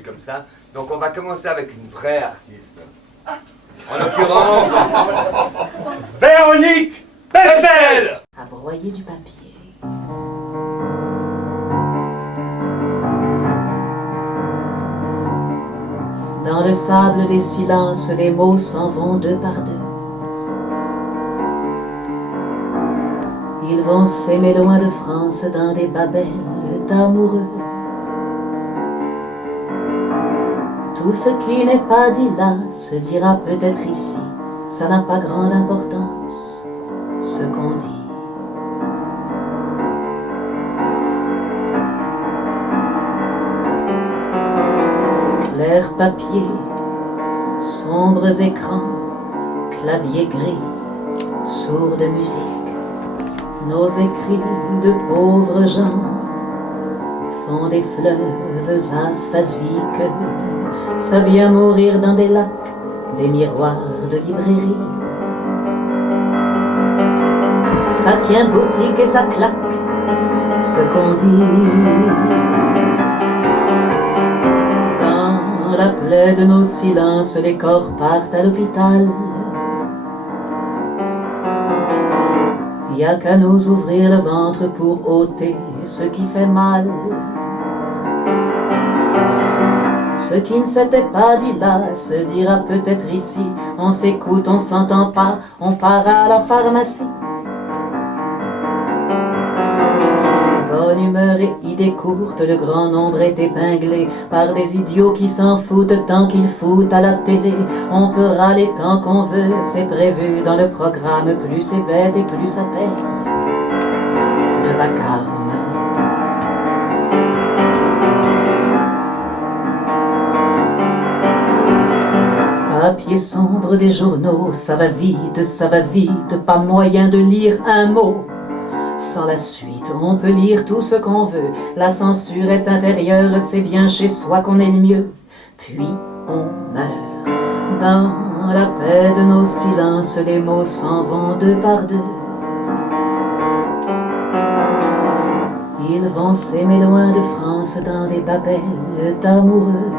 entendu comme ça. Donc on va commencer avec une vraie artiste. En l'occurrence, Véronique Bessel. À broyer du papier. Dans le sable des silences, les mots s'en vont deux par deux. Ils vont s'aimer loin de France dans des babelles d'amoureux. Tout ce qui n'est pas dit là se dira peut-être ici. Ça n'a pas grande importance, ce qu'on dit. Clair papier, sombres écrans, clavier gris, sourde musique. Nos écrits de pauvres gens font des fleuves aphasiques. Ça vient mourir dans des lacs, des miroirs de librairie. Ça tient boutique et ça claque, ce qu'on dit. Dans la plaie de nos silences, les corps partent à l'hôpital. Y a qu'à nous ouvrir le ventre pour ôter ce qui fait mal. Ce qui ne s'était pas dit là se dira peut-être ici. On s'écoute, on s'entend pas, on part à la pharmacie. Bonne humeur et idée courte, le grand nombre est épinglé par des idiots qui s'en foutent tant qu'ils foutent à la télé. On peut râler tant qu'on veut, c'est prévu dans le programme. Plus c'est bête et plus ça paye le vacarme. Papier sombre des journaux, ça va vite, pas moyen de lire un mot. Sans la suite, on peut lire tout ce qu'on veut. La censure est intérieure, c'est bien chez soi qu'on est le mieux. Puis on meurt. Dans la paix de nos silences, les mots s'en vont deux par deux. Ils vont s'aimer loin de France dans des babelles d'amoureux.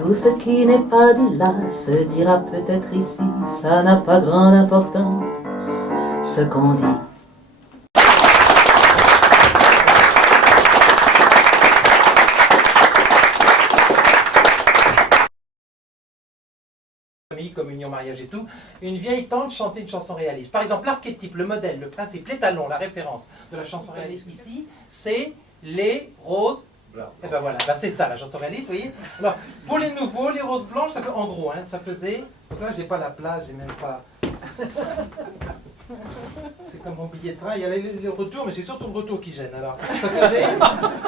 Tout ce qui n'est pas dit là se dira peut-être ici. Ça n'a pas grande importance, ce qu'on dit. Famille, communion, mariage et tout, une vieille tante chantait une chanson réaliste. Par exemple, l'archétype, le modèle, le principe, l'étalon, la référence de la chanson réaliste ici, c'est les roses. Et ben voilà, ben c'est ça la chanson réaliste, vous voyez. Alors, pour les nouveaux, les roses blanches, ça fait, en gros, hein, ça faisait. Donc là, j'ai pas la place, j'ai même pas. C'est comme mon billet de train, il y a les retours, mais c'est surtout le retour qui gêne. Alors, ça faisait.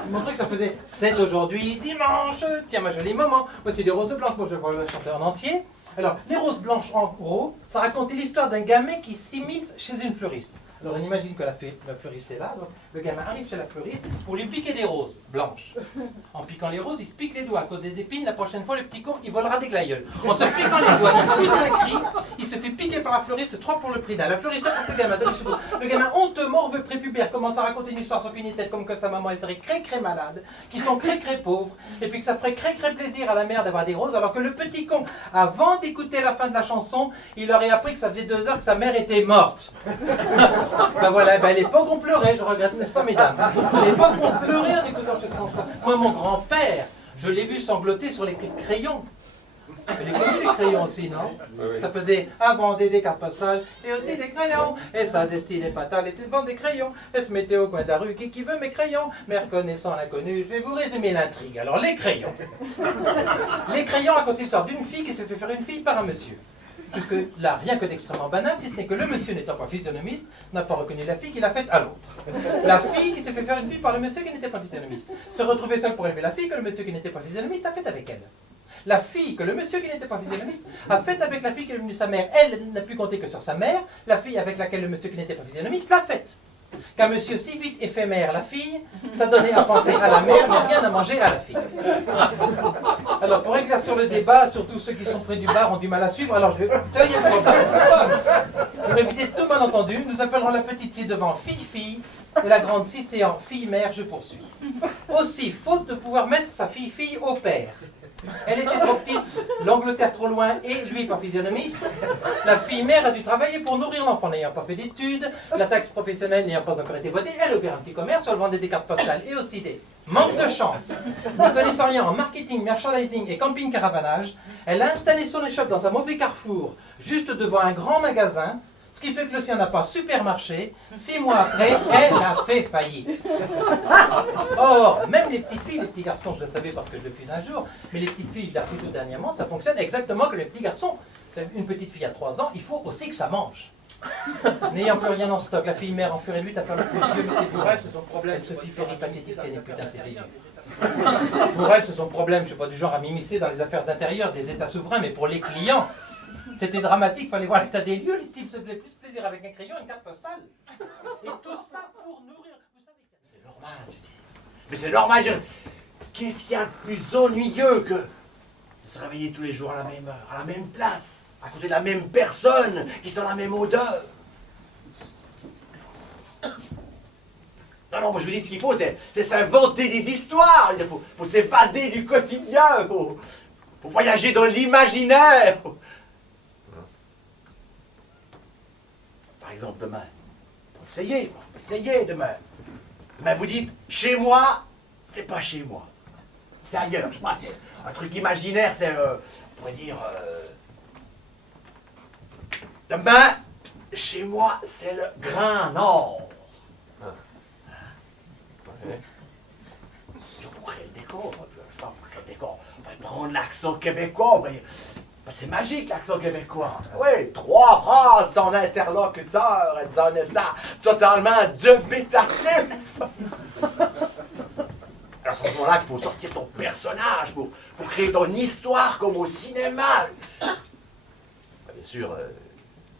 Je montrais que ça faisait. C'est aujourd'hui dimanche, tiens ma jolie maman. Voici les roses blanches, moi je vais la chanter en entier. Alors, les roses blanches, en gros, ça racontait l'histoire d'un gamin qui s'immisce chez une fleuriste. Alors on imagine que la fleuriste est là, donc le gamin arrive chez la fleuriste pour lui piquer des roses blanches. En piquant les roses, il se pique les doigts à cause des épines, la prochaine fois le petit con, il volera des glaïeuls. En se piquant les doigts, il pousse un cri, il se fait piquer par la fleuriste, 3 pour le prix d'un. La fleuriste attrape le gamin, donne le secours. Le gamin hontement, veut prépubère, commence à raconter une histoire sans qu'une tête, comme que sa maman elle serait cré malade, qui sont cré pauvres, et puis que ça ferait cré plaisir à la mère d'avoir des roses, alors que le petit con, avant d'écouter la fin de la chanson, il aurait appris que ça faisait 2 heures que sa mère était morte. Ben voilà, ben à l'époque on pleurait, je regrette, n'est-ce pas mesdames? À l'époque on pleurait en écoutant cette chanson. Moi mon grand-père, je l'ai vu sangloter sur les crayons. Vous les connaissez les crayons aussi, non? Ça faisait avant des cartes postales et aussi des crayons. Et sa destinée fatale était de vendre des crayons. Et se mettait au coin de la rue, qui veut mes crayons? Mais reconnaissant l'inconnu, je vais vous résumer l'intrigue. Alors les crayons. Les crayons racontent l'histoire d'une fille qui se fait faire une fille par un monsieur. Jusque là, rien que d'extrêmement banal, si ce n'est que le monsieur n'étant pas physionomiste, n'a pas reconnu la fille qu'il a faite à l'autre. La fille qui s'est fait faire une fille par le monsieur qui n'était pas physionomiste, se retrouvait seule pour élever la fille que le monsieur qui n'était pas physionomiste a faite avec elle. La fille que le monsieur qui n'était pas physionomiste a faite avec la fille qui est devenue sa mère. Elle n'a pu compter que sur sa mère, la fille avec laquelle le monsieur qui n'était pas physionomiste l'a faite. Qu'un monsieur si vite éphémère la fille, ça donnait à penser à la mère, mais rien à manger à la fille. Alors, pour éclaircir le débat, surtout ceux qui sont près du bar ont du mal à suivre, alors je vais... Ça y est, le problème. Pour éviter tout malentendu, nous appellerons la petite ci devant Fille-Fille Et la grande 6, c'est en fille-mère, je poursuis. Aussi, faute de pouvoir mettre sa fille-fille au père. Elle était trop petite, l'Angleterre trop loin et lui pas physionomiste. La fille-mère a dû travailler pour nourrir l'enfant n'ayant pas fait d'études, la taxe professionnelle n'ayant pas encore été votée. Elle a ouvert un petit commerce, elle vendait des cartes postales et aussi des manques de chance. Ne connaissant rien en marketing, merchandising et camping caravanage, elle a installé son échoppe dans un mauvais carrefour, juste devant un grand magasin. Ce qui fait que le sien n'a pas supermarché. 6 mois après, elle a fait faillite. Or, même les petites filles, les petits garçons, je le savais parce que je le fus un jour, mais les petites filles, plutôt dernièrement, ça fonctionne exactement comme les petits garçons. Une petite fille à 3 ans, il faut aussi que ça mange. N'ayant plus rien en stock, la fille mère en ferait lutte à faire le plus vieux métier du rêve, c'est son problème. Elle se fit péripatéticienne et putain, c'est dégueu. Pour elle, c'est son problème. Je ne suis pas du genre à m'immiscer dans les affaires intérieures des États souverains, mais pour les clients, c'était dramatique, il fallait voir l'état des lieux, les types se faisaient plus plaisir avec un crayon et une carte postale. Et tout ça pour nourrir. Vous savez, c'est normal, je dis. Mais c'est normal, qu'est-ce qu'il y a de plus ennuyeux que de se réveiller tous les jours à la même heure, à la même place, à côté de la même personne, qui sent la même odeur? Non, moi je vous dis, ce qu'il faut, c'est s'inventer des histoires. Il faut s'évader du quotidien, faut voyager dans l'imaginaire. Par exemple, demain, essayez demain. Demain, vous dites, chez moi, c'est pas chez moi. C'est ailleurs, je sais pas, c'est un truc imaginaire, c'est, on pourrait dire, demain, chez moi, c'est le Grand Nord. Je vous crée le décor, je sais pas, pour créer le décor. On pourrait prendre l'accent québécois, c'est magique l'accent québécois. Oui, 3 phrases sans interlocuteur, et ça totalement dubitatif. Alors c'est à ce moment-là qu'il faut sortir ton personnage pour créer ton histoire comme au cinéma. Bien sûr,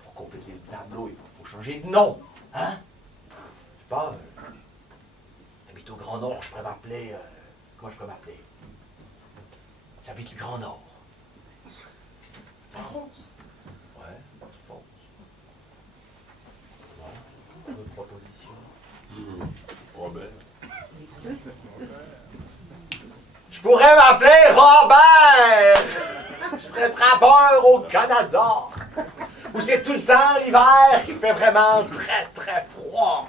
pour compléter le tableau, il faut changer de nom. Hein? Je sais pas, j'habite au Grand Nord, je pourrais m'appeler... comment je pourrais m'appeler? J'habite le Grand Nord. France? Ouais, France. Non, d'autres propositions. Robert. Je pourrais m'appeler Robert! Je serais trappeur au Canada. Où c'est tout le temps l'hiver qui fait vraiment très très froid.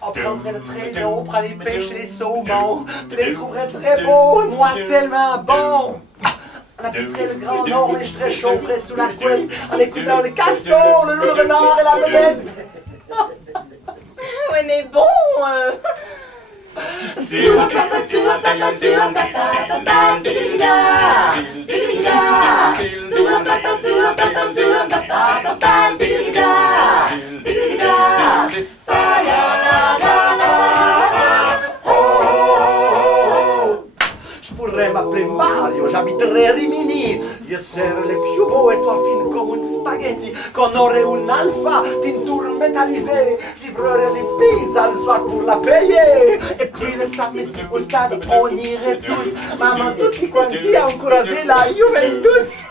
On prendrait le traîneau pour aller pêcher les saumons. Tu les trouverais très beaux et moi tellement bons. On habiterait le Grand Nord, mais je serais chaud frais sous la couette en écoutant le castor, le loup, le renard et la vedette. Ouais, mais bon Je pourrais m'appeler Mario, j'habiterais Rimini. Io sarei le più beau et toi fine comme un spaghetti. Qu'on aurait un alpha, pinture métallisée. Livrerais les pizzas le soir pour la payer. Et puis le samedi au stade, on irait tous. Maman, tutti quanti a encouragé la Juventus.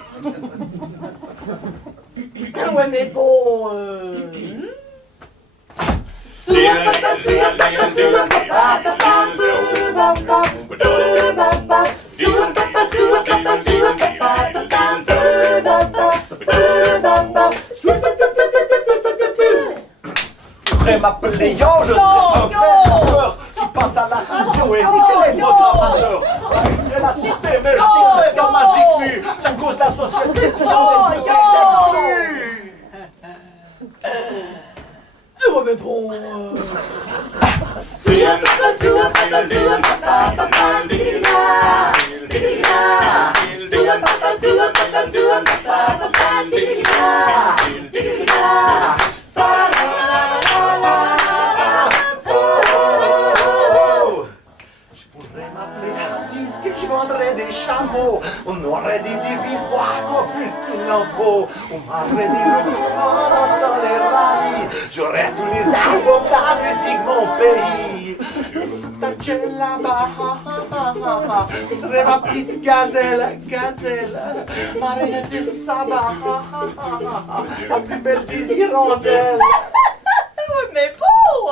Ouais, mais bon Je pourrais m'appeler Yo, je serais un vrai rappeur qui passe à la radio et niquer les programmateurs. Je la cité, mais je dirais dans ma zigmu. Ça cause la société, c'est dans les exclus. Ouais, mais bon Je pourrais m'appeler Aziz, que je vendrais des chameaux. On aurait dit des vivoirs, quoi plus qu'il n'en faut. On m'aurait dit le grand dansant les rallyes. J'aurais tous les albums de la musique, mon pays. Mais si t'as là-bas, ce serait ma petite gazelle, ma reine de Saba, la plus belle des hirondelles. Ouais, mais bon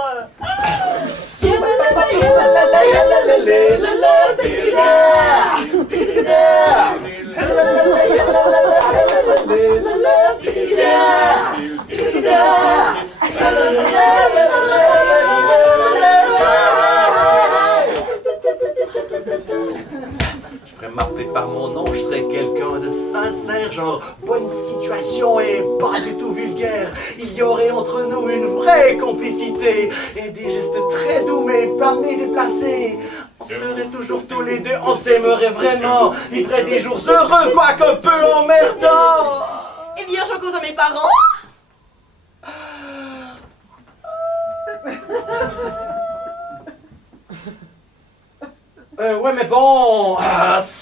Je pourrais m'appeler par mon nom, je serais quelqu'un de sincère, genre bonne situation et pas du tout vulgaire. Il y aurait entre nous une vraie complicité et des gestes très doux mais pas mes déplacés. On serait toujours tous les deux, on s'aimerait vraiment, vivrait des jours heureux, quoique un peu emmerdants. Eh bien, j'en cause à mes parents. Ouais mais bon... Ouais, mais bon,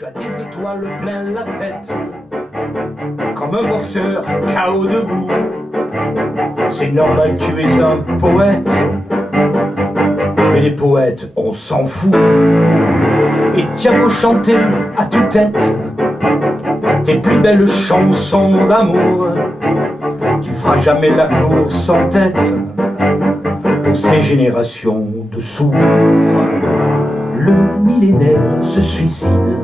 Tu as des étoiles plein la tête, comme un boxeur KO debout. C'est normal, tu es un poète, mais les poètes, on s'en fout. Et tiens beau chanter à tue-tête tes plus belles chansons d'amour, tu feras jamais la course en tête pour ces générations de sourds. Le millénaire se suicide,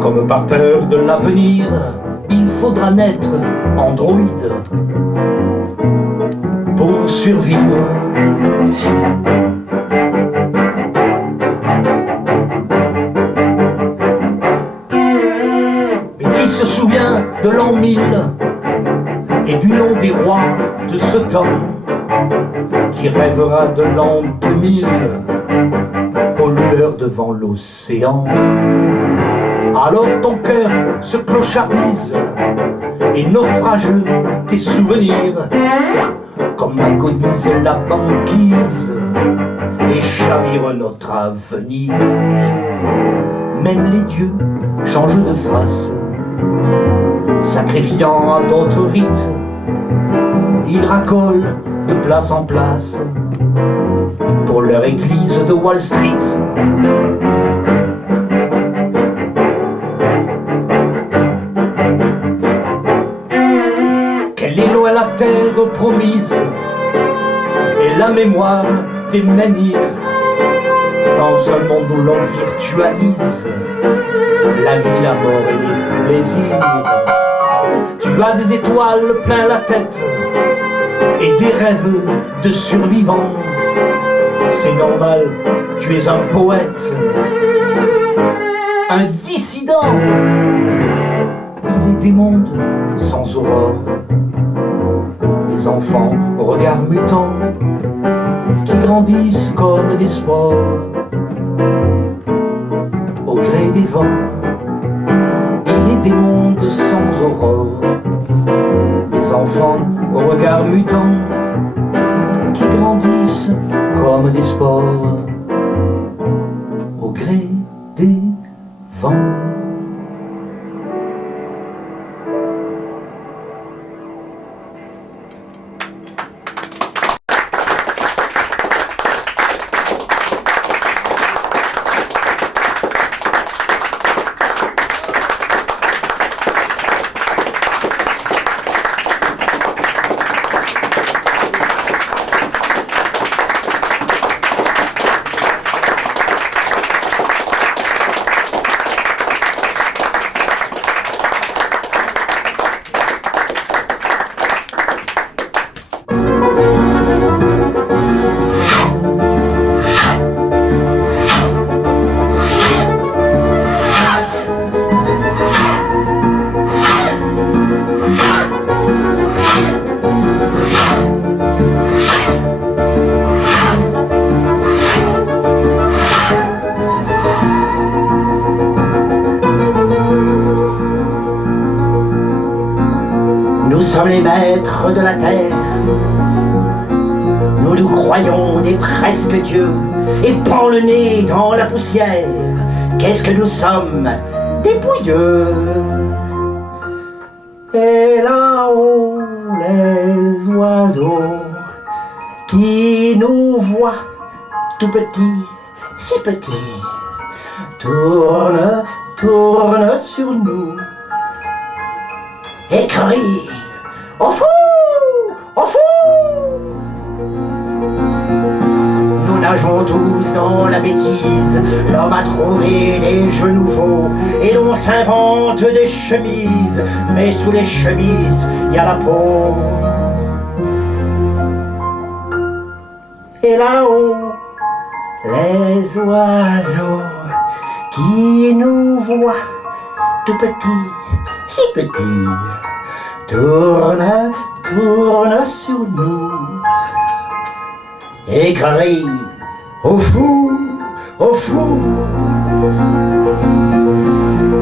comme par peur de l'avenir, il faudra naître androïde pour survivre. Mais qui se souvient de l'an 1000 et du nom des rois de ce temps? Qui rêvera de l'an 2000, pollueur devant l'océan? Alors ton cœur se clochardise et naufrageux tes souvenirs, comme agonise la banquise et chavire notre avenir. Même les dieux changent de face, sacrifiant à d'autres rites, ils racolent de place en place pour leur église de Wall Street. Quelle est loin la terre promise et la mémoire des menhirs, dans un monde où l'on virtualise la vie, la mort et les plaisirs. Tu as des étoiles plein la tête et des rêves de survivants. C'est normal, tu es un poète, un dissident. Il est des mondes sans aurore, des enfants au regard mutant qui grandissent comme des spores au gré des vents. Il est des mondes sans aurore, des enfants au regard mutant qui grandissent comme des spores au gré des vents. Nous sommes les maîtres de la terre. Nous croyons des presque dieux et pend le nez dans la poussière. Qu'est-ce que nous sommes? Des pouilleux. Et là-haut, les oiseaux qui nous voient tout petits, si petits, tournent, tournent sur nous et crient au fou, au fou. Nous nageons tous dans la bêtise, l'homme a trouvé des jeux nouveaux et l'on s'invente des chemises, mais sous les chemises, il y a la peau. Et là-haut, les oiseaux qui nous voient tout petits, si petits, tournent, tournent sur nous et crient au fou, au fou.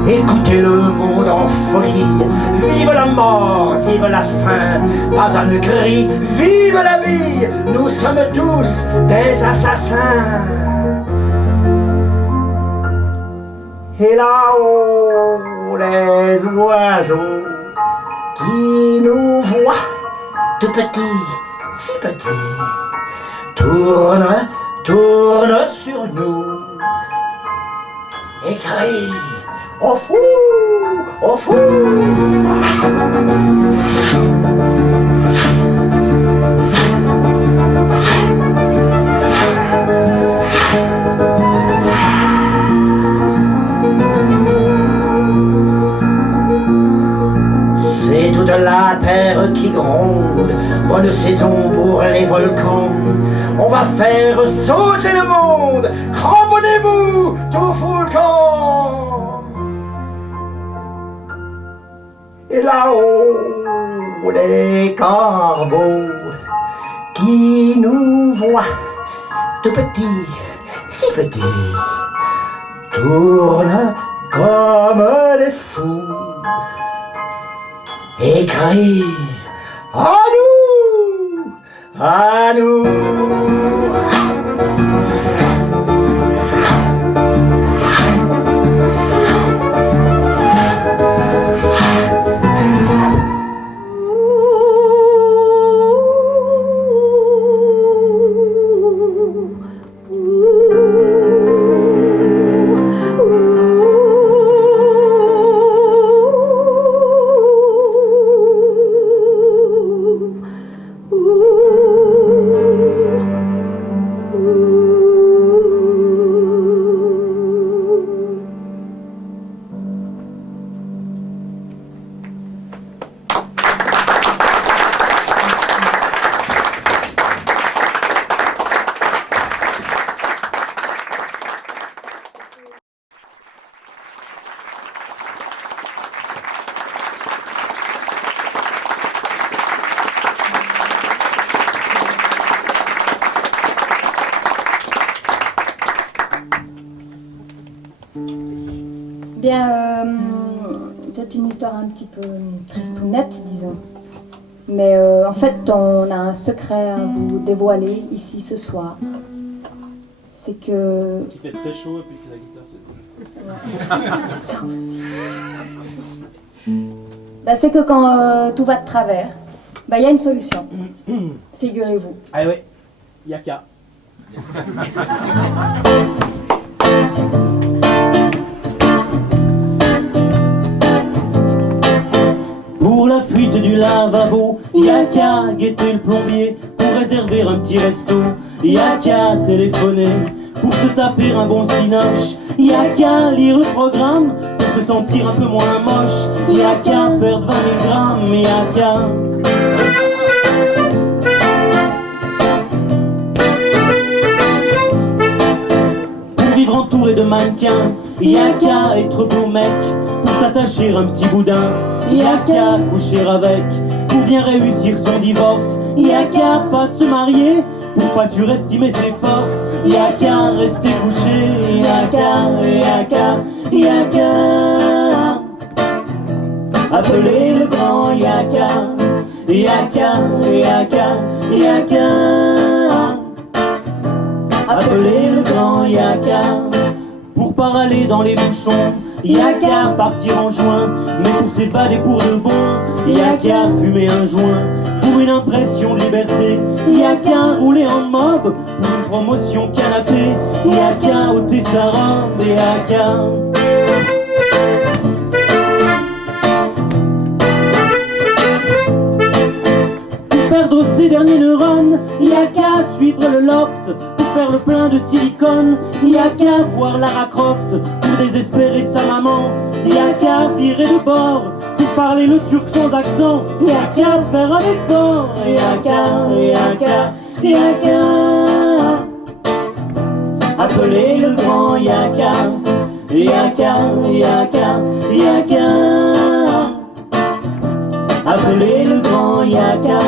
Écoutez le monde en folie, vive la mort, vive la faim, pas un cri, vive la vie, nous sommes tous des assassins. Et là-haut, les oiseaux qui nous voient tout petits, si petits, tournent, tournent sur nous et crient au fou, au fou. C'est toute la terre qui gronde, bonne saison pour les volcans. On va faire sauter le monde, cramponnez-vous, tout fout le camp. Et là-haut, les corbeaux qui nous voient tout petits, si petits, tournent comme des fous et crient à nous, à nous. C'est une histoire un petit peu tristounette, disons. Mais en fait, on a un secret à vous dévoiler ici ce soir. C'est que... Il fait très chaud et puis que la guitare se... Ouais. Ça aussi. Ben, c'est que quand tout va de travers, ben, y a une solution. Figurez-vous. Ah ouais, Yaka. Pour la fuite du lavabo, y'a qu'à guetter le plombier. Pour réserver un petit resto, y'a qu'à téléphoner. Pour se taper un bon cinoche, y'a qu'à lire le programme. Pour se sentir un peu moins moche, y'a qu'à perdre 20 000 grammes, y'a qu'à... Pour vivre entouré de mannequins, y'a qu'à être beau mec. Pour s'attacher un petit boudin, y'a qu'à coucher avec. Pour bien réussir son divorce, y'a qu'à pas se marier. Pour pas surestimer ses forces, y'a qu'à rester couché. Y'a qu'à appeler le grand Yaka. Yaka, yaka, yaka. Appelez le grand Yaka pour pas aller dans les bouchons. Yaka partir en juin, mais pour s'évader pour de bon. Yaka fumer un joint pour une impression de liberté. Yaka rouler en mob pour une promotion canapé. Yaka ôter sa robe. Yaka. Perdre ses derniers neurones, y'a qu'à suivre le loft pour faire le plein de silicone. Y'a qu'à voir Lara Croft pour désespérer sa maman. Y'a qu'à virer de bord pour parler le turc sans accent. Y'a qu'à faire un effort. Y'a qu'à appeler le grand Yaka. Yaka, appeler le grand Yaka.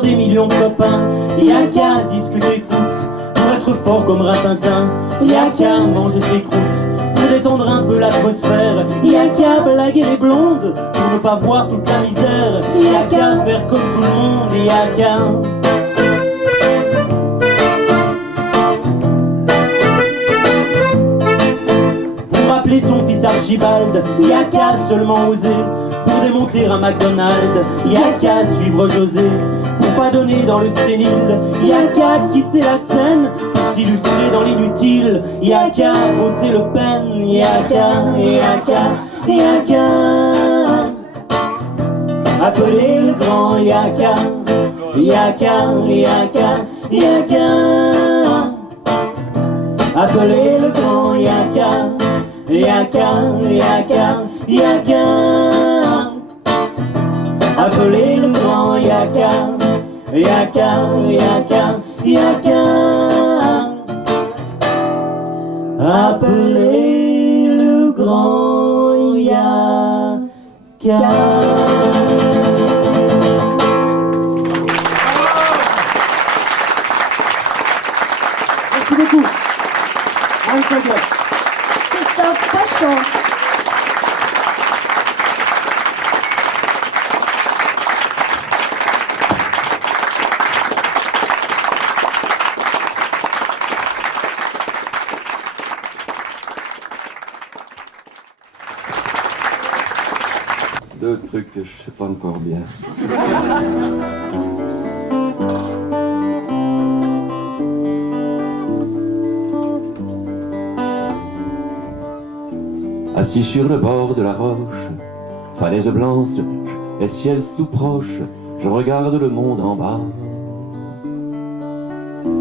Des millions de copains, y'a qu'à discuter foot pour être fort comme Ratintin. Y'a qu'à manger ses croûtes pour détendre un peu l'atmosphère. Y'a qu'à blaguer les blondes pour ne pas voir toute la misère. Y'a qu'à faire comme tout le monde. Y'a qu'à pour appeler son fils Archibald. Y'a qu'à seulement oser pour démonter un McDonald's. Y'a qu'à suivre José pour pas donner dans le sénile. Y'a qu'à quitter la scène pour s'illustrer dans l'inutile. Y'a qu'à voter Le Pen. Y'a qu'à appeler le grand Yaka. Y'a qu'à appeler le grand Yaka. Y'a qu'à appeler le grand Yaka. Yaka, appeler le grand Yaka. Merci beaucoup. Christophe Pachon. Deux trucs que je sais pas encore bien. Assis sur le bord de la roche, falaise blanche et ciel tout proche, je regarde le monde en bas.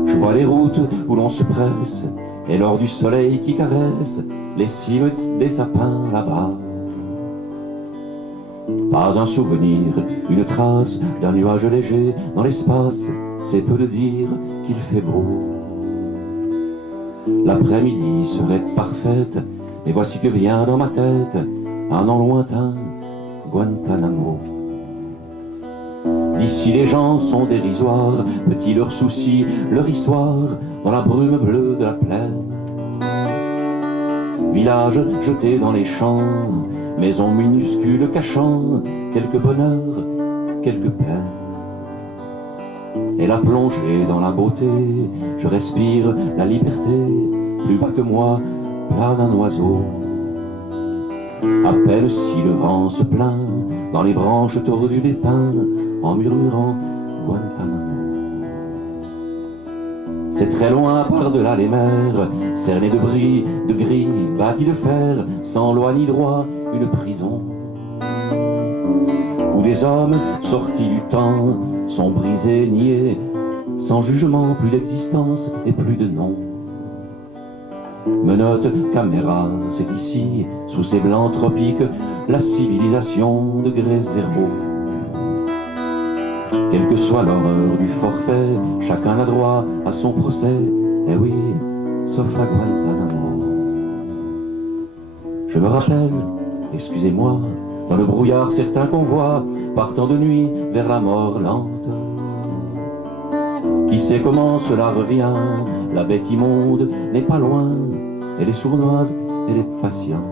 Je vois les routes où l'on se presse et l'or du soleil qui caresse les cimes des sapins là-bas. Pas un souvenir, une trace d'un nuage léger dans l'espace, c'est peu de dire qu'il fait beau. L'après-midi serait parfaite, et voici que vient dans ma tête un nom lointain, Guantanamo. D'ici les gens sont dérisoires, petits leurs soucis, leur histoire, dans la brume bleue de la plaine. Village jeté dans les champs, maison minuscule cachant quelques bonheurs, quelques peines. Et la plongée dans la beauté, je respire la liberté, plus bas que moi, plane un oiseau. À peine si le vent se plaint dans les branches tordues des pins, en murmurant Guantanamo. C'est très loin par-delà les mers, cerné de bris, de gris, bâti de fer, sans loi ni droit, une prison. Où les hommes sortis du temps sont brisés, niés, sans jugement, plus d'existence et plus de nom. Menottes, caméra, c'est ici, sous ces blancs tropiques, la civilisation degré zéro. Quelle que soit l'horreur du forfait, chacun a droit à son procès. Eh oui, sauf à Guantanamo. Je me rappelle, excusez-moi, dans le brouillard certains convois partant de nuit vers la mort lente. Qui sait comment cela revient, la bête immonde n'est pas loin, elle est sournoise, elle est patiente.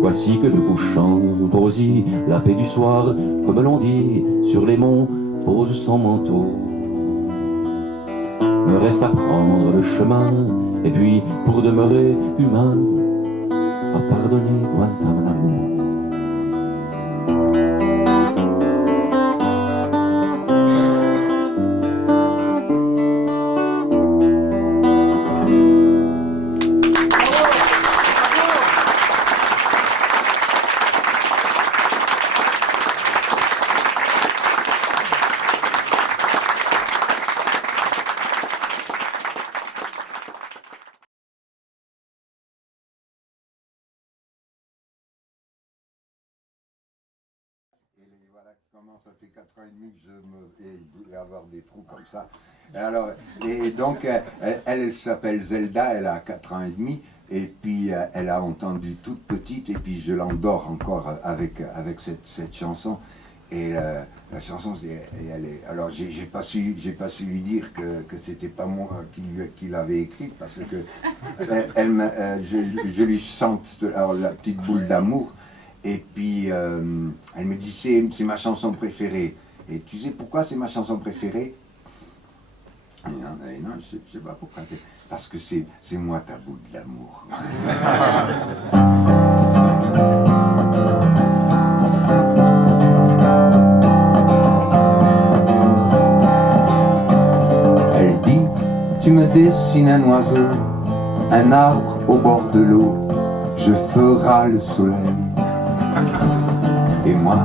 Voici que le couchant rosit la paix du soir, comme l'on dit, sur les monts pose son manteau. Me reste à prendre le chemin, et puis pour demeurer humain, à pardonner Guantanamo. Comment ça fait 4 ans et demi que je voulais avoir des trous comme ça. Alors, et donc, elle s'appelle Zelda, elle a 4 ans et demi, et puis elle a entendu toute petite, et puis je l'endors encore avec cette chanson. Et la chanson, elle est, alors j'ai pas su lui dire que c'était pas moi qui l'avais écrite, parce que je lui chante alors, la petite boule d'amour. Et puis, elle me dit, c'est ma chanson préférée. Et tu sais pourquoi c'est ma chanson préférée? Et non, je sais pas pourquoi. Parce que c'est moi ta boule d'amour. Elle dit, tu me dessines un oiseau, un arbre au bord de l'eau, je ferai le soleil. Et moi,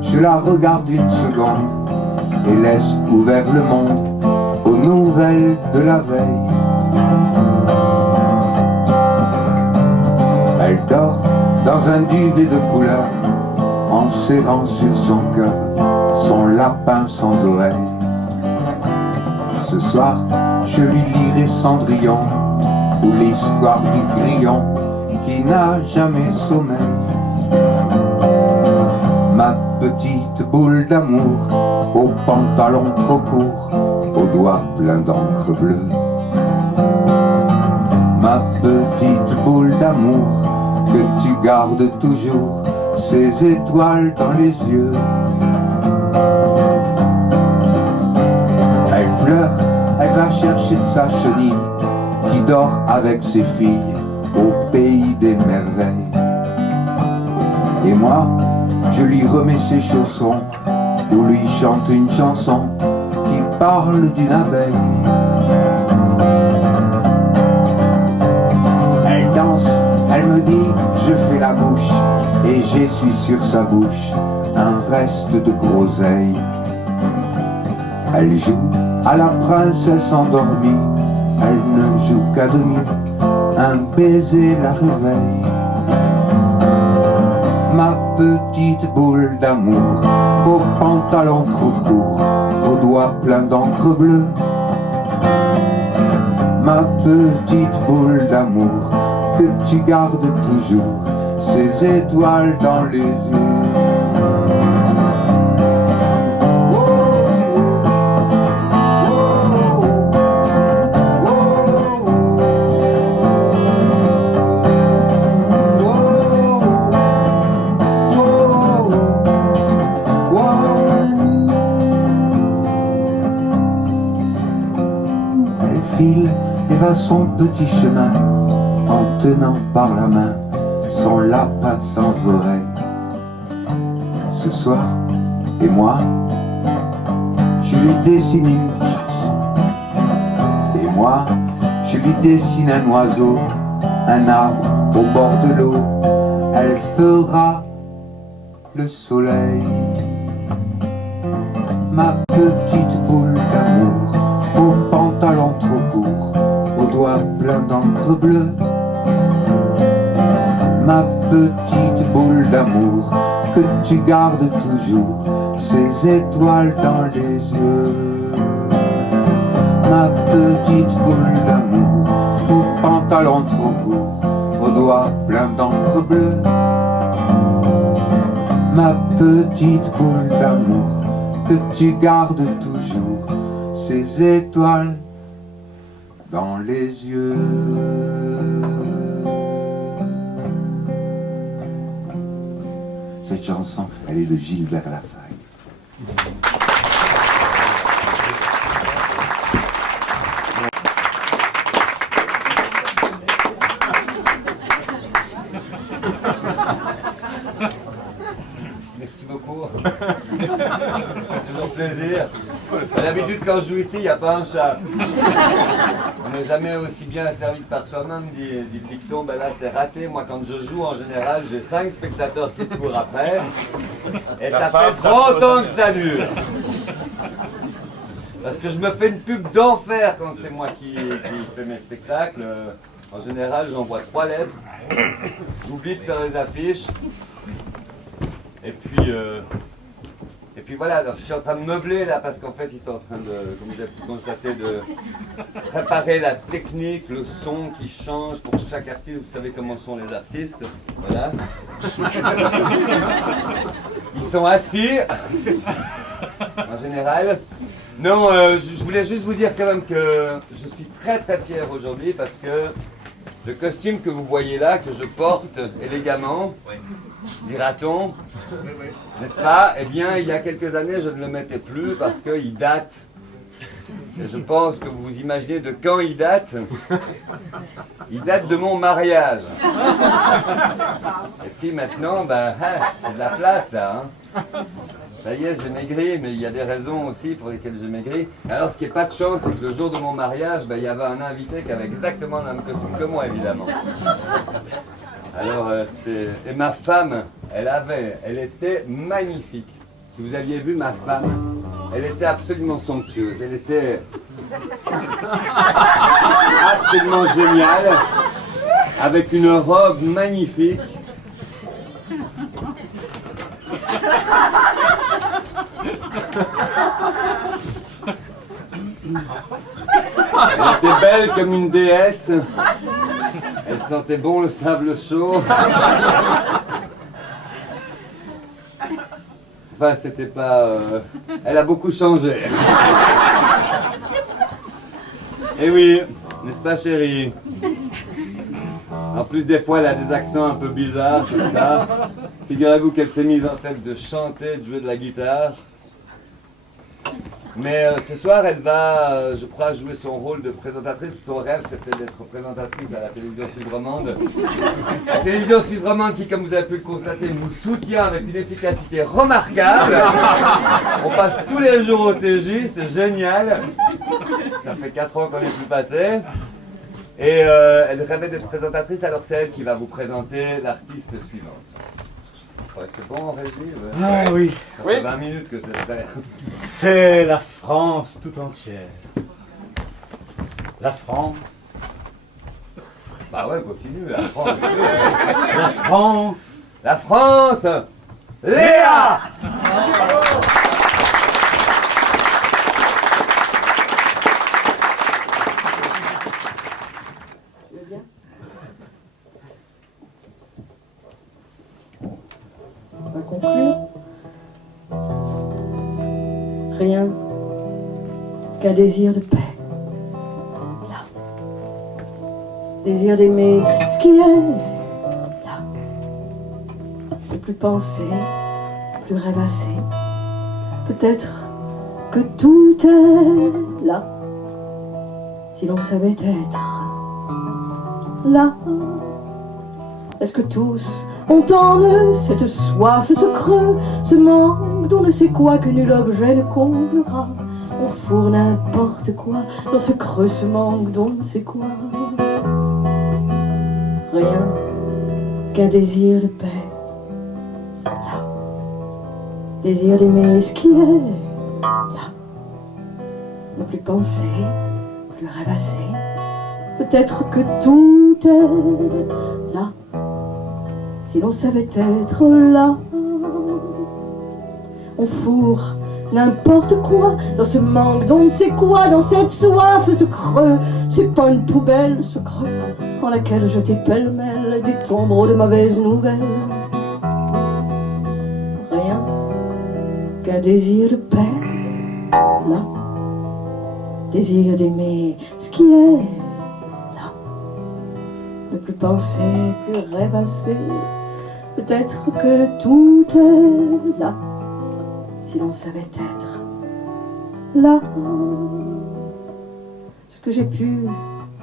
je la regarde une seconde et laisse ouvert le monde aux nouvelles de la veille. Elle dort dans un duvet de couleur en serrant sur son cœur son lapin sans oreille. Ce soir, je lui lirai Cendrillon ou l'histoire du grillon qui n'a jamais sommeil. Ma petite boule d'amour, aux pantalons trop courts, aux doigts pleins d'encre bleue. Ma petite boule d'amour, que tu gardes toujours, ces étoiles dans les yeux. Elle pleure, elle va chercher sa chenille, qui dort avec ses filles, au pays des merveilles. Et moi, je lui remets ses chaussons, ou lui chante une chanson qui parle d'une abeille. Elle danse, elle me dit, je fais la bouche, et j'essuie sur sa bouche un reste de groseille. Elle joue à la princesse endormie, elle ne joue qu'à demi, un baiser la réveille. Ma petite boule d'amour, aux pantalons trop courts, aux doigts pleins d'encre bleue. Ma petite boule d'amour, que tu gardes toujours, ces étoiles dans les yeux. Et va son petit chemin en tenant par la main son lapin sans oreille. Ce soir, et moi, je lui dessine une chanson. Et moi, je lui dessine un oiseau, un arbre au bord de l'eau. Elle fera le soleil. Ma petite boule d'amour, aux pantalons trop courts, aux doigts pleins d'encre bleue. Ma petite boule d'amour, que tu gardes toujours, ces étoiles dans les yeux. Ma petite boule d'amour. ventre bleu, ma petite boule d'amour, que tu gardes toujours ces étoiles dans les yeux. Cette chanson, elle est de Gilbert Lafaille. Merci beaucoup. Toujours plaisir. D'habitude, quand je joue ici, il n'y a pas un chat. On n'est jamais aussi bien servi que par soi-même, dit le dicton. Ben là, c'est raté. Moi, quand je joue, en général, j'ai 5 spectateurs qui se courent après. Et ça fait 30 ans que ça dure. Parce que je me fais une pub d'enfer quand c'est moi qui fais mes spectacles. En général, j'envoie 3 lettres. J'oublie de faire les affiches. Et puis voilà, je suis en train de meubler là parce qu'en fait ils sont en train de, comme vous avez pu constater, de préparer la technique, le son qui change pour chaque artiste. Vous savez comment sont les artistes, voilà. Ils sont assis, en général. Non, je voulais juste vous dire quand même que je suis très très fier aujourd'hui parce que le costume que vous voyez là, que je porte élégamment, dira-t-on, n'est-ce pas? Eh bien, il y a quelques années, je ne le mettais plus parce qu'il date. Et je pense que vous vous imaginez de quand il date. Il date de mon mariage. Et puis maintenant, ben, c'est de la place là. Hein. Ça y est, j'ai maigri, mais il y a des raisons aussi pour lesquelles j'ai maigri. Alors, ce qui n'est pas de chance, c'est que le jour de mon mariage, ben, il y avait un invité qui avait exactement le même costume que moi, évidemment. Alors, c'était... Et ma femme, elle était magnifique. Si vous aviez vu ma femme, elle était absolument somptueuse. Elle était absolument géniale, avec une robe magnifique. Elle était belle comme une déesse. Elle sentait bon le sable chaud. Enfin, c'était pas... Elle a beaucoup changé. Eh oui, n'est-ce pas chérie? En plus, des fois, elle a des accents un peu bizarres, comme ça. Figurez-vous qu'elle s'est mise en tête de chanter, de jouer de la guitare. Mais ce soir, elle va, je crois, jouer son rôle de présentatrice. Son rêve, c'était d'être présentatrice à la télévision suisse romande. La télévision suisse romande qui, comme vous avez pu le constater, nous soutient avec une efficacité remarquable. On passe tous les jours au TJ, c'est génial. Ça fait 4 ans qu'on n'est plus passé. Et elle rêvait d'être présentatrice, alors c'est elle qui va vous présenter l'artiste suivante. Ouais, c'est bon en régie? Ah oui. Ça fait 20 minutes que c'est fait. C'est la France tout entière. La France. Bah ouais, continue, la France. La France. La France. Léa. On va conclure. Rien qu'un désir de paix. Là. Désir d'aimer ce qui est. Là. Ne plus penser, plus rêvasser. Peut-être que tout est là. Si l'on savait être là. Est-ce que tous ont en eux cette soif, ce creux, ce manque d'on ne sait quoi que nul objet ne comblera? On fourre n'importe quoi dans ce creux, ce manque d'on ne sait quoi. Rien qu'un désir de paix. Là. Désir d'aimer ce qui est. Là. Ne plus penser, plus rêvasser. Peut-être que tout est là. Si l'on savait être là, on fourre n'importe quoi dans ce manque d'on ne sait quoi, dans cette soif, ce creux. C'est pas une poubelle, ce creux. dans laquelle jeter pêle-mêle des tombereaux de mauvaises nouvelles. Rien qu'un désir de paix, là, désir d'aimer ce qui est là, ne plus penser, plus rêvasser. Peut-être que tout est là, si l'on savait être là. Ce que j'ai pu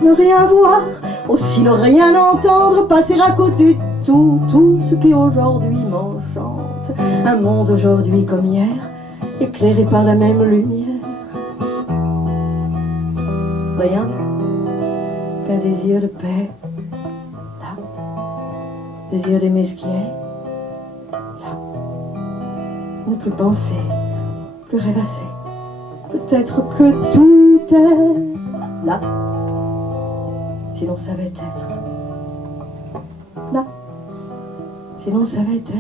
ne rien voir, aussi ne rien entendre, passer à côté de tout ce qui aujourd'hui m'enchante. Un monde aujourd'hui comme hier, éclairé par la même lumière. Rien qu'un désir de paix, là, désir d'aimer ce qui est, là, ne plus penser, plus rêvasser. Peut-être que tout est là, si l'on savait être là, si l'on savait être.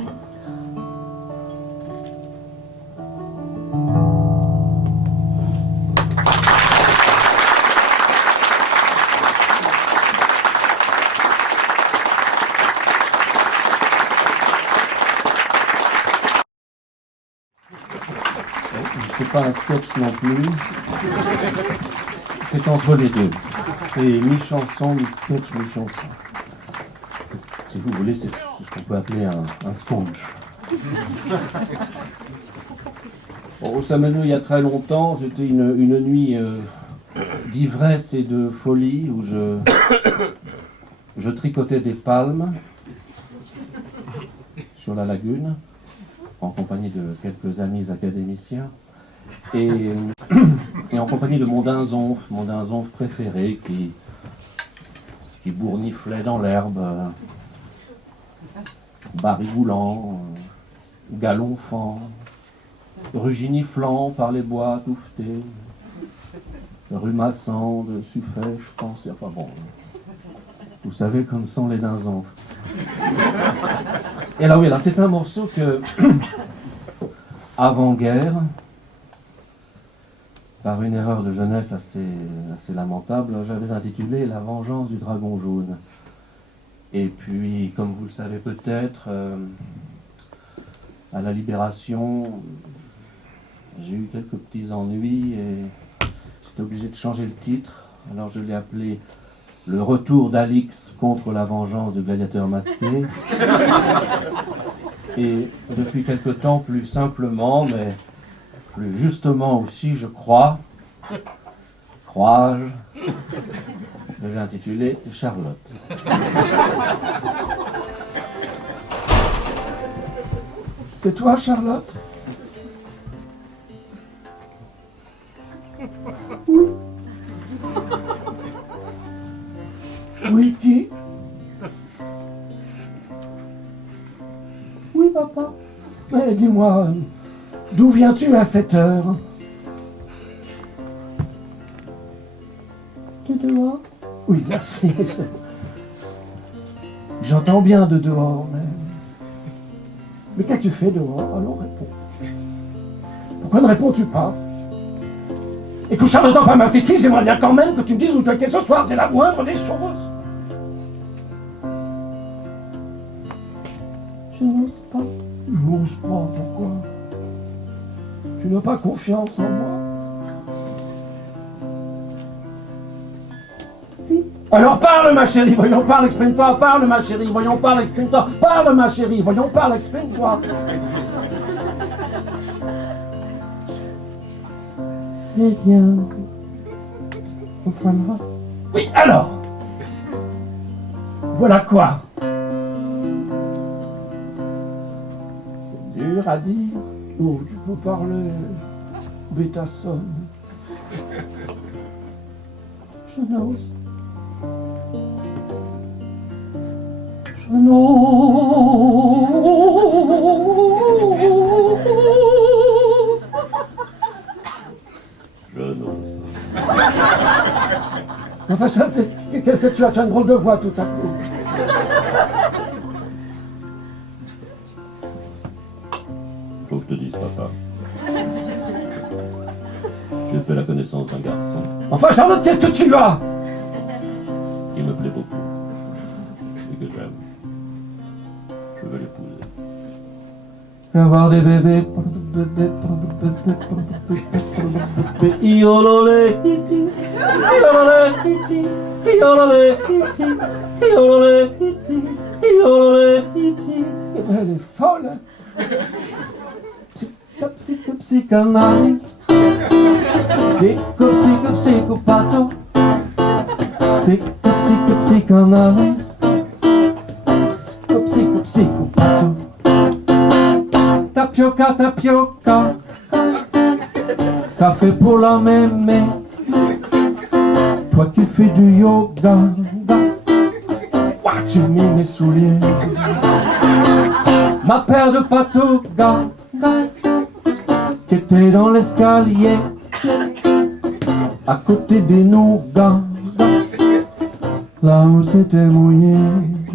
C'est pas un sketch non plus. C'est entre les deux. C'est mi-chanson, mi-sketch, mi-chanson. Si vous voulez, c'est ce qu'on peut appeler un sponge. Bon, au Saint-Menu, il y a très longtemps, c'était une nuit d'ivresse et de folie où je tricotais des palmes sur la lagune en compagnie de quelques amis académiciens et en compagnie de mon dinzonf préféré qui bourniflait dans l'herbe, barigoulant, galonfant, ruginiflant par les bois touffetés, rumassant de suffet, je pense, enfin bon, vous savez comme sont les dinzonfs. Et là oui, là c'est un morceau que, avant-guerre, par une erreur de jeunesse assez lamentable, j'avais intitulé « La vengeance du dragon jaune ». Et puis, comme vous le savez peut-être, à la Libération, j'ai eu quelques petits ennuis et j'étais obligé de changer le titre. Alors je l'ai appelé « Le retour d'Alix contre la vengeance du gladiateur masqué ». Et depuis quelque temps, plus simplement, mais plus justement aussi, je crois, je l'ai intitulé Charlotte. C'est toi, Charlotte? Oui. Oui, qui? Oui, papa. Mais dis-moi, d'où viens-tu à cette heure? De dehors? Oui, merci. J'entends bien de dehors, mais qu'as-tu fait dehors? Allons, réponds. Pourquoi ne réponds-tu pas? Écoute, Charlotte, enfin, ma petite fille, j'aimerais bien quand même que tu me dises où tu as été ce soir, c'est la moindre des choses. Je n'ose pas. Je n'ose pas, pourquoi? Tu n'as pas confiance en moi? Si. Alors parle, ma chérie, voyons, parle, exprime-toi, parle, ma chérie, voyons, parle, exprime-toi, parle, ma chérie, voyons, parle, exprime-toi. Eh bien, voilà. Oui, alors, voilà quoi. C'est dur à dire. Oh, tu peux parler, Bétasson. Je n'ose. Je n'ose. Je n'ose. Enfin, qu'est-ce que tu as? Tu as une drôle de voix tout à coup. Faut que je te dise, papa. J'ai fait la connaissance d'un garçon. Enfin, Charlotte, qu'est-ce que tu as? Il me plaît beaucoup. avoir des bébés. Iololé, iti, iololé, iti, iololé, iti, iololé, iti, iololé, iti. Elle est folle. Psychanalyse, psychopato, psychanalyse, psychopato. Tapioca, tapioca, café pour la mémé. Toi qui fais du yoga, tu mis mes souliers. Ma paire de patouga qui était dans l'escalier à côté des nougats, là où c'était mouillé.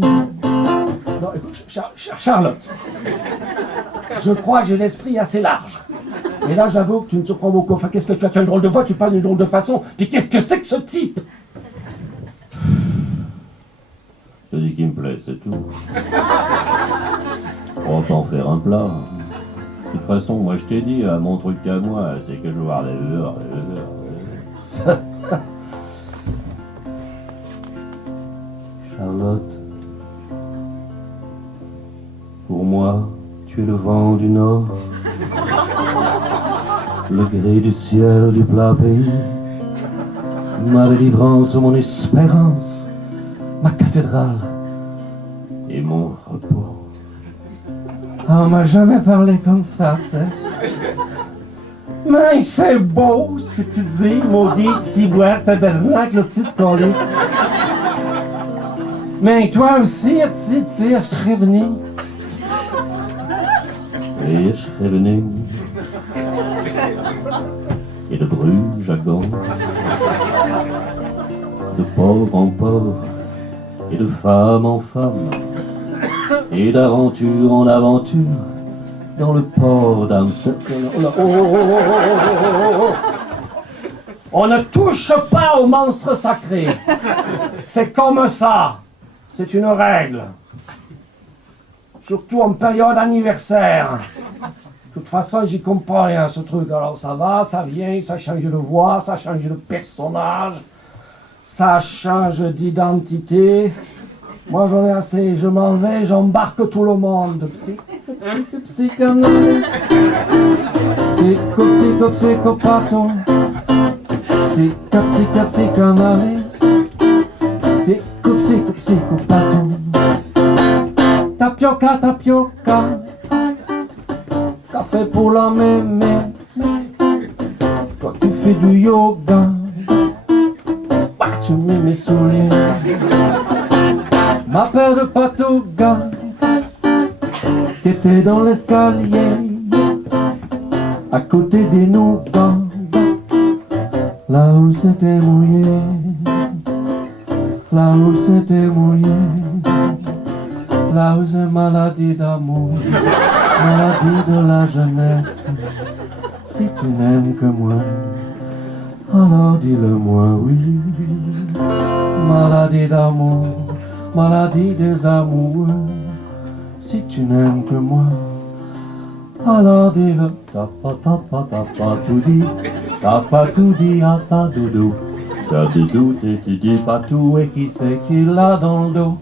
Non, écoute, Charlotte, je crois que j'ai l'esprit assez large. Et là, j'avoue que tu me surprends beaucoup. Enfin, qu'est-ce que tu as? Tu as une drôle de voix, tu parles d'une drôle de façon. Puis qu'est-ce que c'est que ce type? Je te dis qu'il me plaît, c'est tout. On va pas en faire un plat. De toute façon, moi je t'ai dit, mon truc à moi, c'est que je veux voir les heures. Charlotte, pour moi, tu es le vent du nord, le gris du ciel du plat pays, ma délivrance, mon espérance, ma cathédrale et mon repos. Ah, on m'a jamais parlé comme ça, tu sais. Mais c'est beau ce que tu dis, maudite ciboire, tabernacle, le petit colis. Mais toi aussi, tu sais, je serais venu. Et je serais venu. Et de Bruges à Gand, de pauvre en pauvre, et de femme en femme, et d'aventure en aventure, dans le port d'Amsterdam. On ne touche pas au monstre sacré. C'est comme ça. C'est une règle. Surtout en période anniversaire. De toute façon, j'y comprends rien, ce truc. Alors ça va, ça vient, ça change de voix, ça change de personnage, ça change d'identité. Moi, j'en ai assez. Je m'en vais, j'embarque tout le monde. Psychanalyse, psychopato, psychanalyse, psychopato. Tapioca, tapioca, café pour la mémé. Toi tu fais du yoga, tu mets mes souliers. Ma paire de patouga qui était dans l'escalier à côté des nougats, là où c'était mouillé, là où c'était mouillé, là où c'est maladie d'amour, maladie de la jeunesse. Si tu n'aimes que moi, alors dis-le-moi, oui. Maladie d'amour, maladie des amoureux. Si tu n'aimes que moi, alors dis-le. T'as pas tout dit, ah t'as doudou. T'as doudou, tu dis pas tout, et qui c'est qui l'a dans le dos?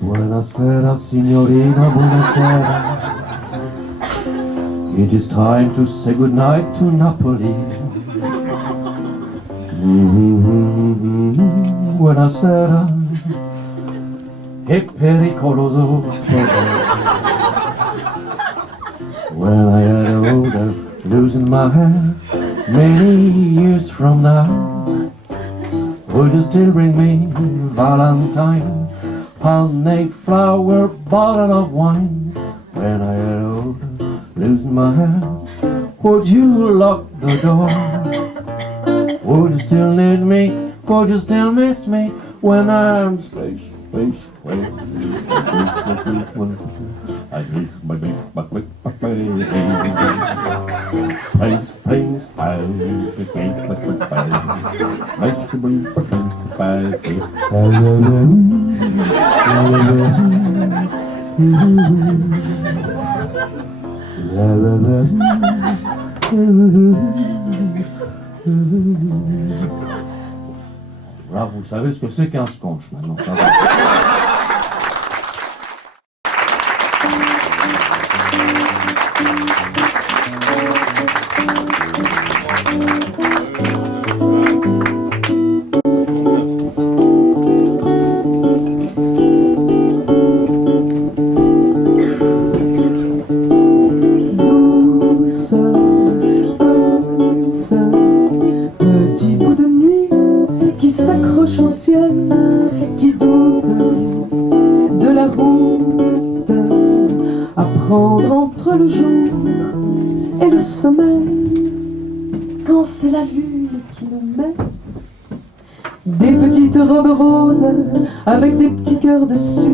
Buonasera, signorina, buonasera. It is time to say goodnight to Napoli. Buonasera. È pericoloso sposarsi. When I get older, losing my hair, many years from now, would you still bring me Valentine? Honey, flower, bottle of wine. When I get older, losing my hair, would you lock the door? Would you still need me? Would you still miss me when I'm Là, vous savez ce que c'est qu'un scotch maintenant. Ça va. Prendre entre le jour et le sommeil, quand c'est la lune qui nous met des petites robes roses avec des petits cœurs dessus,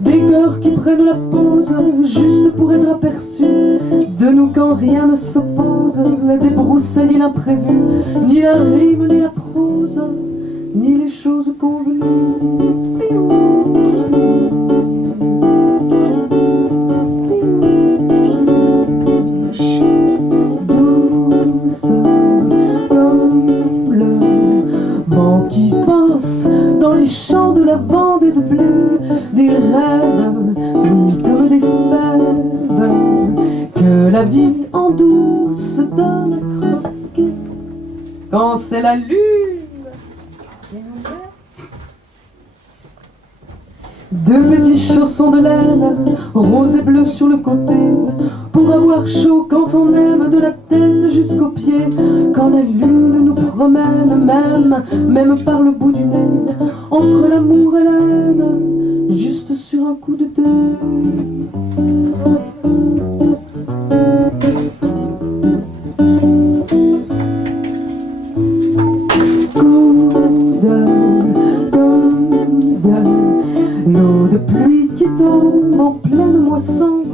des cœurs qui prennent la pause juste pour être aperçus de nous quand rien ne s'oppose, des broussailles ni l'imprévu, ni la rime ni la prose, ni les choses convenues. Dans les champs de lavande et de blé, des rêves, oui, comme des fèves, que la vie en douce donne à croquer, quand c'est la lune qui nous met. Deux petits chaussons de laine, rose et bleu sur le côté, pour avoir chaud quand on aime, de la tête jusqu'aux pieds, quand la lune nous promène, même par le bout du nez, entre l'amour et la haine, juste sur un coup de dé. L'eau de pluie qui tombe en pleine moisson,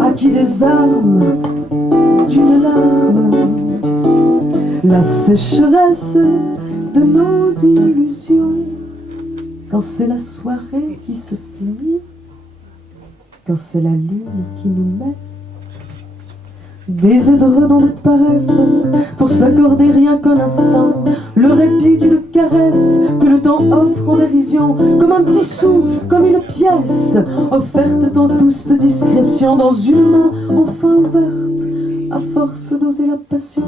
à qui des armes d'une larme, la sécheresse de nos illusions, quand c'est la soirée qui se finit, quand c'est la lune qui nous met des édredons de paresse pour s'accorder rien qu'un instant, le répit d'une caresse que le temps offre en dérision, comme un petit sou, comme une pièce offerte en douce discrétion dans une main enfin ouverte à force d'oser la passion.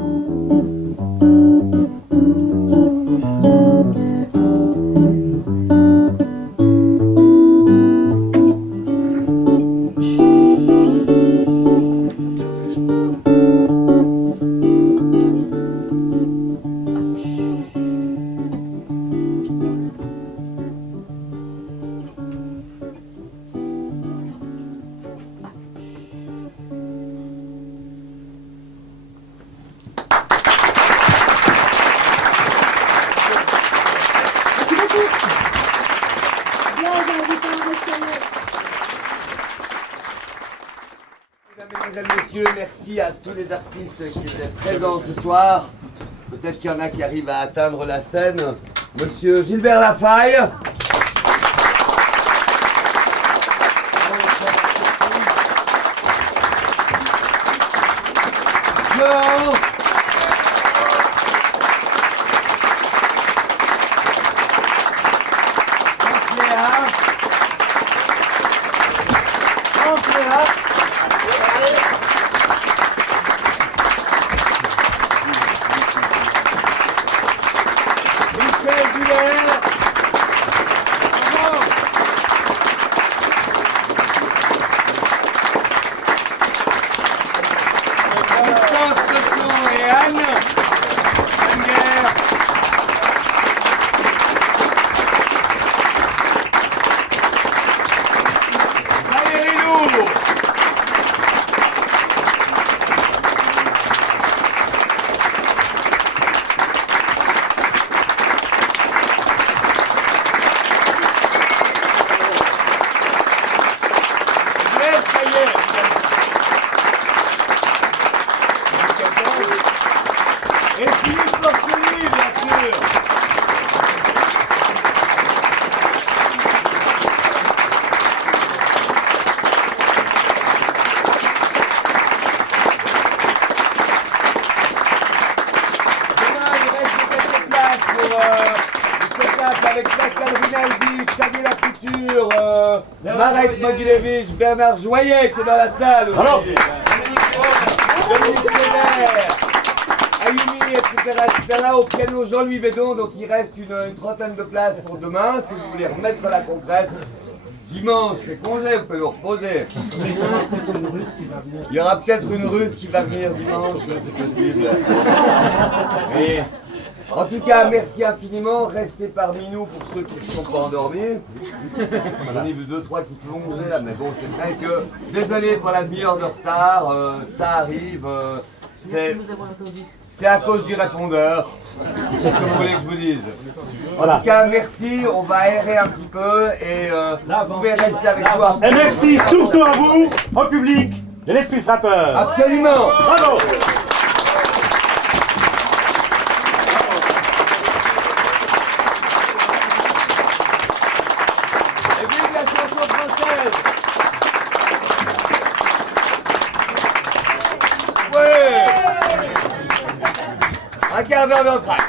Mesdames et messieurs, merci à tous les artistes qui étaient présents ce soir. Peut-être qu'il y en a qui arrivent à atteindre la scène. Monsieur Gilbert Lafaille. Jean. le spectacle avec Pascal Rinaldi, Xavier Lacouture, Marek Mogilevich, Bernard Joyet qui est dans la salle aussi. Alors Dominique Sévère, Ayumi, etc. Au piano, Jean-Louis Bédon. Donc il reste une trentaine de places pour demain. Si vous voulez remettre la compresse, dimanche c'est congé, vous pouvez vous reposer. Il y aura peut-être une Russe qui va venir dimanche, c'est possible. Et, en tout cas, merci infiniment. Restez parmi nous pour ceux qui ne sont pas endormis. J'en ai vu 2-3 qui plongeaient là, mais bon, c'est vrai que désolé pour la demi-heure de retard, ça arrive. C'est à cause du répondeur. Qu'est-ce que vous voulez que je vous dise? En tout cas, merci. On va aérer un petit peu et vous pouvez rester avec nous. Et merci surtout à vous, au public, de l'Esprit Frappeur. Absolument. Bravo. Et vive la chanson française. Ouais. Un quart d'heure d'entracte.